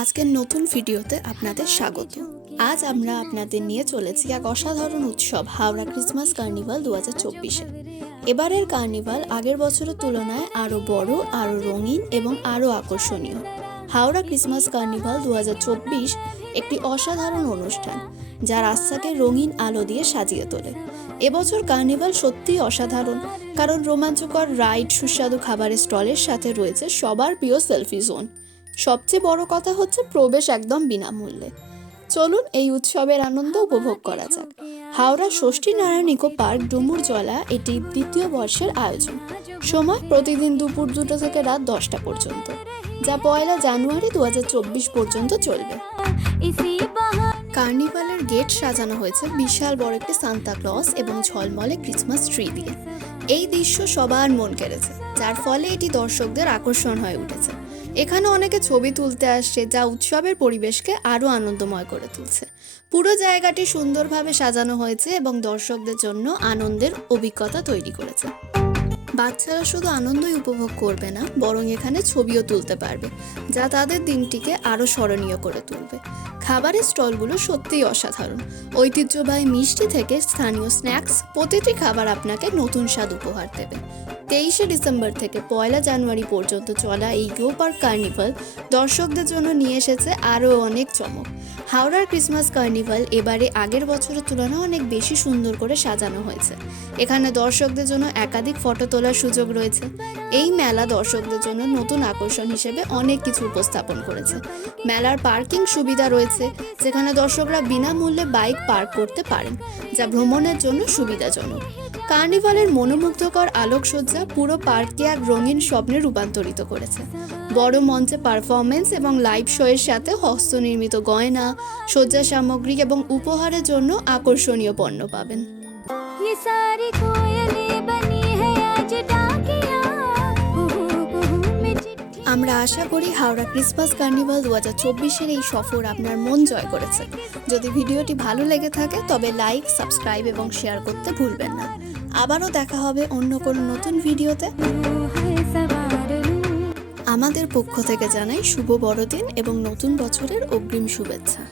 আজকের নতুন ভিডিওতে আপনাদের স্বাগত। আজ আমরা আপনাদের নিয়ে চলেছি এক অসাধারণ উৎসব হাওড়া ক্রিসমাস কার্নিভাল 2024-এ। এবারের কার্নিভাল আগের বছরের তুলনায় আরও বড়, আরও রঙিন এবং আরও আকর্ষণীয়। হাওড়া ক্রিসমাস কার্নিভাল 2024 একটি অসাধারণ অনুষ্ঠান যা রাস্তাকে রঙিন আলো দিয়ে সাজিয়ে তোলে। এবছর কার্নিভাল সত্যিই অসাধারণ, কারণ রোমাঞ্চকর রাইড, সুস্বাদু খাবারের স্টলের সাথে রয়েছে সবার প্রিয় সেলফি জোন। সবচেয়ে বড় কথা হচ্ছে প্রবেশ একদম বিনামূল্যে। চলুন এই উৎসবের আনন্দ উপভোগ করা যাক। হাওড়া ষষ্ঠী নারায়ণ ইকো পার্ক ডুমুরজলা এটি দ্বিতীয় বর্ষের আয়োজন। সময় প্রতিদিন দুপুর 2টা থেকে রাত 10টা পর্যন্ত, যা 1 জানুয়ারি 2024 পর্যন্ত চলবে। কার্নিভালের গেট সাজানো হয়েছে বিশাল বড় একটি সান্তা ক্লজ এবং ঝলমলে ক্রিসমাস ট্রি দিয়ে। এই দৃশ্য সবার মন কেড়েছে, যার ফলে এটি দর্শকদের আকর্ষণ হয়ে উঠেছে। এখানে অনেকে ছবি তুলতে আসছে, যা উৎসবের পরিবেশকে আরও আনন্দময় করে তুলছে। পুরো জায়গাটি সুন্দরভাবে সাজানো হয়েছে এবং দর্শকদের জন্য আনন্দের অভিজ্ঞতা তৈরি করেছে। বাচ্চারা শুধু আনন্দই উপভোগ করবে না, বরং এখানে ছবিও তুলতে পারবে, যা তাদের দিনটিকে আরও স্মরণীয় করে তুলবে। খাবারের স্টলগুলো সত্যিই অসাধারণ। ঐতিহ্যবাহী মিষ্টি থেকে স্থানীয় স্ন্যাক্স, প্রতিটি খাবার আপনাকে নতুন স্বাদ উপহার দেবে। 23শে ডিসেম্বর থেকে 1 জানুয়ারি পর্যন্ত চলা এই ইকো পার্ক কার্নিভাল দর্শকদের জন্য নিয়ে এসেছে আরও অনেক চমক। হাওড়ার ক্রিসমাস কার্নিভাল এবারে আগের বছরের তুলনায় অনেক বেশি সুন্দর করে সাজানো হয়েছে। এখানে দর্শকদের জন্য একাধিক ফটো তোলার সুযোগ রয়েছে। এই মেলা দর্শকদের জন্য নতুন আকর্ষণ হিসেবে অনেক কিছু উপস্থাপন করেছে। মেলার পার্কিং সুবিধা রয়েছে, যেখানে দর্শকরা বিনামূল্যে বাইক পার্ক করতে পারেন, যা ভ্রমণের জন্য সুবিধাজনক। কার্নিভালের মনোমুগ্ধকর আলোকসজ্জা পুরো পার্ককে এক রঙিন স্বপ্নে রূপান্তরিত করেছে। বড় মঞ্চে পারফরমেন্স এবং লাইভ শো এর সাথে হস্তনির্মিত গয়না, সজ্জা সামগ্রী এবং উপহারের জন্য আকর্ষণীয় পণ্য পাবেন। আমরা আশা করি হাওড়া ক্রিসমাস কার্নিভাল 2024-এর এই সফর আপনার মন জয় করেছে। যদি ভিডিওটি ভালো লেগে থাকে তবে লাইক, সাবস্ক্রাইব এবং শেয়ার করতে ভুলবেন না। আবারও দেখা হবে অন্য কোনো নতুন ভিডিওতে। আমাদের পক্ষ থেকে জানাই শুভ বড়দিন এবং নতুন বছরের অগ্রিম শুভেচ্ছা।